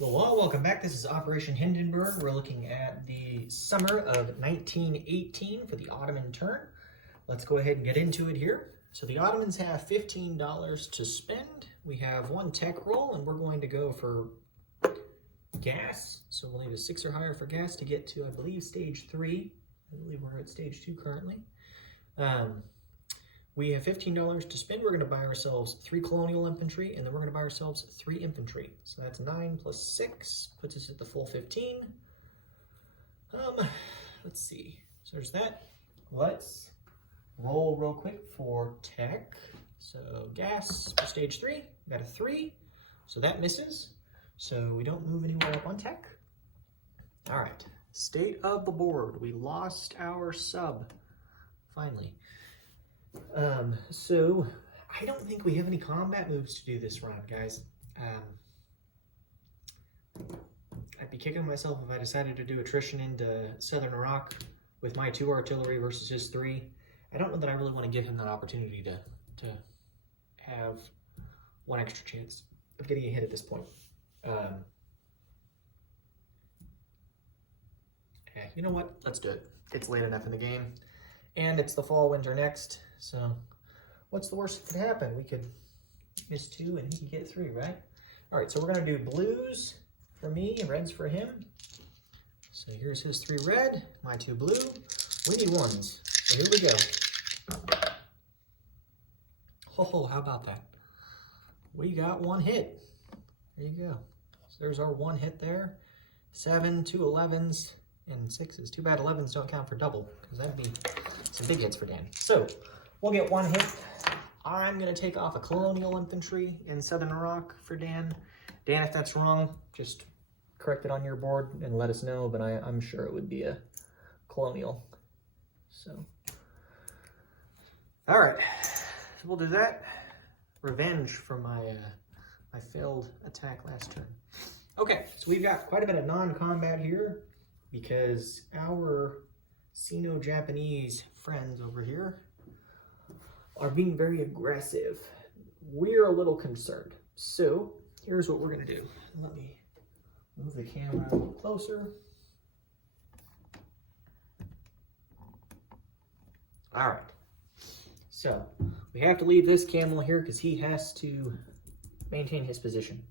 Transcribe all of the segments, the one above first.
Well, welcome back. This is Operation Hindenburg. We're looking at the summer of 1918 for the Ottoman turn. Let's go ahead and get into it here. So the Ottomans have $15 to spend. We have one tech roll, and we're going to go for gas. So we'll need a 6 or higher for gas to get to, I believe, stage 3. I believe we're at stage 2 currently. We have $15 to spend. We're going to buy ourselves 3 colonial infantry, and then we're going to buy ourselves 3 infantry. So that's 9 plus 6, puts us at the full 15. Let's see. So there's that. Let's roll real quick for tech. So gas for stage 3, got a 3. So that misses. So we don't move anywhere up on tech. All right. State of the board. We lost our sub, finally. So I don't think we have any combat moves to do this round, guys. I'd be kicking myself if I decided to do attrition into southern Iraq with my 2 artillery versus his 3. I don't know that I really want to give him that opportunity to have one extra chance of getting a hit at this point. You know what? Let's do it. It's late enough in the game. And it's the fall winter next, so what's the worst that could happen? We could miss 2 and he could get 3, right? All right, so we're gonna do blues for me and reds for him. So here's his 3 red, my 2 blue. We need 1s, so here we go. Oh, how about that? We got 1 hit. There you go. So there's our 1 hit there. 7, 2 11s, and 6s. Too bad 11s don't count for double, because that'd be some big hits for Dan. So we'll get 1 hit. I'm going to take off a colonial infantry in southern Iraq for Dan. Dan, if that's wrong, just correct it on your board and let us know, but I'm sure it would be a colonial. So, all right, so we'll do that. Revenge for my failed attack last turn. Okay, so we've got quite a bit of non-combat here, because our Sino-Japanese friends over here are being very aggressive. We're a little concerned. So here's what we're gonna do. Let me move the camera a little closer. All right. So we have to leave this camel here because he has to maintain his position.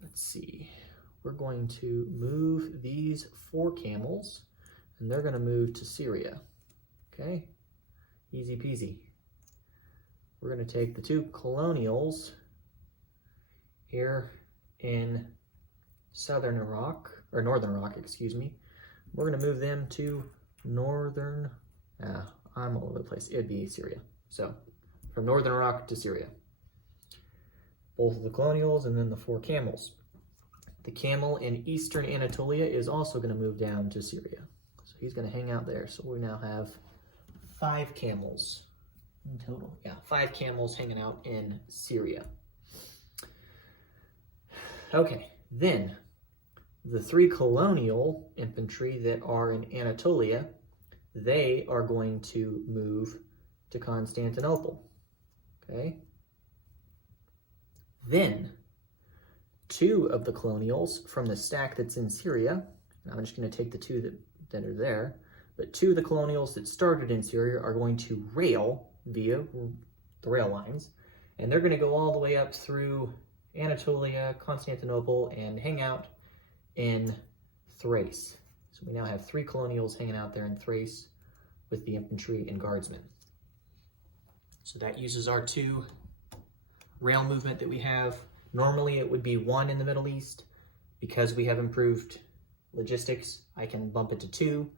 Let's see. We're going to move these 4 camels, and they're going to move to Syria. Okay? Easy peasy. We're going to take the 2 colonials here in southern Iraq, or northern Iraq, excuse me. We're going to move them to northern, I'm all over the place. It'd be Syria. So, from northern Iraq to Syria. Both of the colonials and then the 4 camels. The camel in eastern Anatolia is also going to move down to Syria. So he's going to hang out there. So we now have 5 camels in total. Yeah, 5 camels hanging out in Syria. Okay, then the 3 colonial infantry that are in Anatolia, they are going to move to Constantinople. Okay? Then 2 of the colonials from the stack that's in Syria, and I'm just going to take the 2 that are there, but 2 of the colonials that started in Syria are going to rail via the rail lines, and they're going to go all the way up through Anatolia, Constantinople, and hang out in Thrace. So we now have 3 colonials hanging out there in Thrace with the infantry and guardsmen. So that uses our 2 rail movement that we have. Normally it would be 1 in the Middle East. Because we have improved logistics, I can bump it to 2,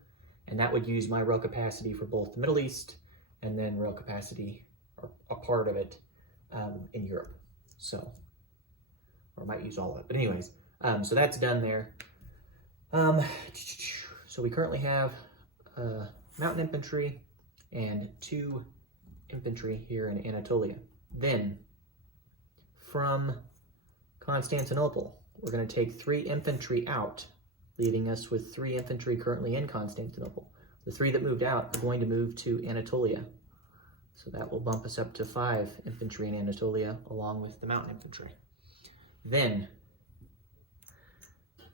and that would use my rail capacity for both the Middle East and then rail capacity, or a part of it, in Europe. So, or I might use all of it, but anyways, so that's done there. So we currently have mountain infantry and 2 infantry here in Anatolia. Then, from Constantinople, we're going to take 3 infantry out, leaving us with 3 infantry currently in Constantinople. The 3 that moved out are going to move to Anatolia. So that will bump us up to 5 infantry in Anatolia, along with the mountain infantry. Then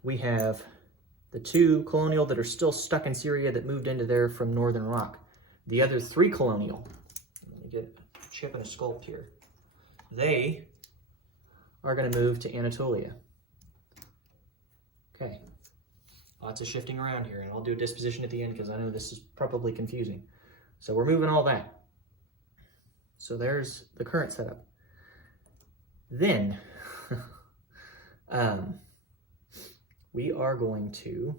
we have the 2 colonial that are still stuck in Syria that moved into there from northern Iraq. The other 3 colonial, let me get a chip and a sculpt here. They are going to move to Anatolia. Okay, lots of shifting around here, and I'll do a disposition at the end because I know this is probably confusing. So we're moving all that. So there's the current setup. Then we are going to,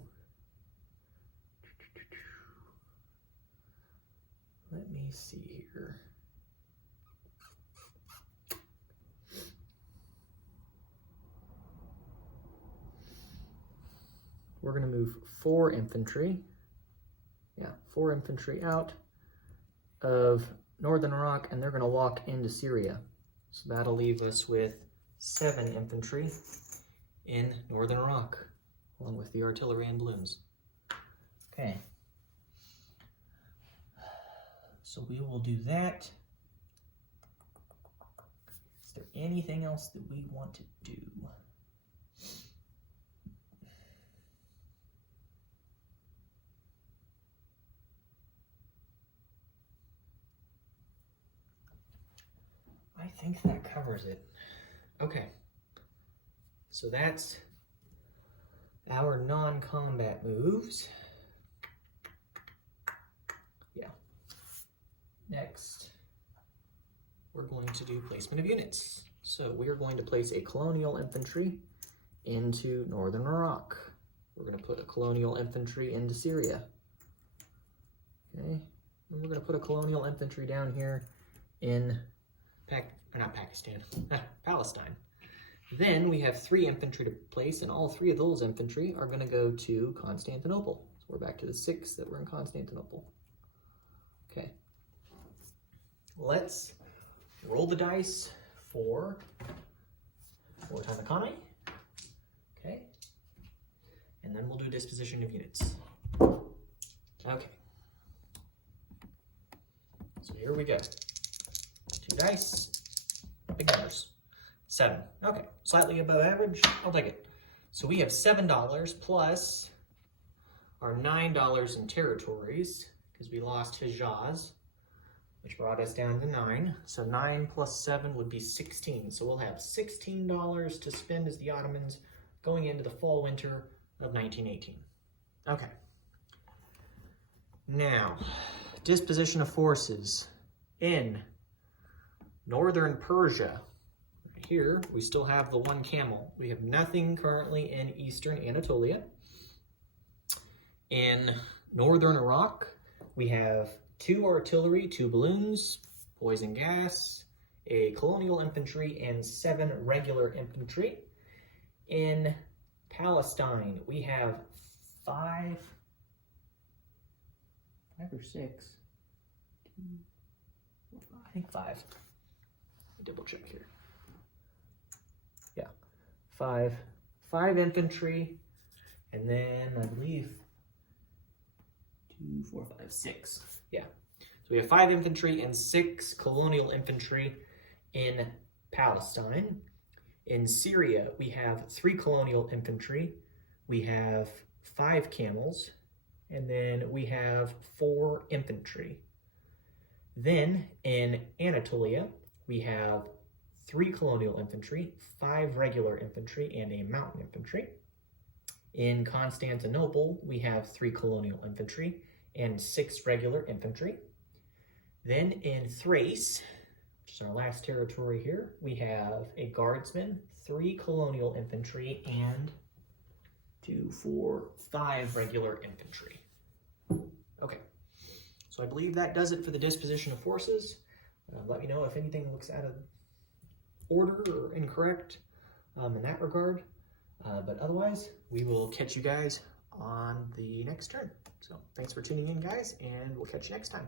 let me see here. We're going to move 4 infantry. Yeah, 4 infantry out of northern Iraq, and they're going to walk into Syria. So that'll leave us with 7 infantry in northern Iraq, along with the artillery and balloons. Okay. So we will do that. Is there anything else that we want to do? I think that covers it. Okay. So that's our non-combat moves. Yeah. Next, we're going to do placement of units. So we are going to place a colonial infantry into northern Iraq. We're going to put a colonial infantry into Syria. Okay. And we're going to put a colonial infantry down here in Palestine. Then we have 3 infantry to place, and all 3 of those infantry are going to go to Constantinople. So we're back to the 6 that were in Constantinople. Okay. Let's roll the dice for wartime economy. Okay. And then we'll do disposition of units. Okay. So here we go. 2 dice. Big numbers. 7. Okay, slightly above average. I'll take it. So we have $7 plus our $9 in territories because we lost Hijaz, which brought us down to 9. So 9 plus 7 would be 16. So we'll have $16 to spend as the Ottomans going into the fall-winter of 1918. Okay. Now, disposition of forces in northern Persia. Here, we still have the 1 camel. We have nothing currently in eastern Anatolia. In northern Iraq, we have 2 artillery, 2 balloons, poison gas, a colonial infantry, and 7 regular infantry. In Palestine, we have 5 or 6. I think 5. Let me double check here. Yeah, 5 infantry, and then I believe 2, 4, 5, 6. Yeah, so we have 5 infantry and 6 colonial infantry in Palestine. In Syria, we have 3 colonial infantry, we have 5 camels, and then we have 4 infantry. Then in Anatolia, we have 3 colonial infantry, 5 regular infantry, and a mountain infantry. In Constantinople, we have 3 colonial infantry and 6 regular infantry. Then in Thrace, which is our last territory here, we have a guardsman, 3 colonial infantry, and 2, 4, 5 regular infantry. Okay, so I believe that does it for the disposition of forces. Let me know if anything looks out of order or incorrect in that regard. But otherwise, we will catch you guys on the next turn. So thanks for tuning in, guys, and we'll catch you next time.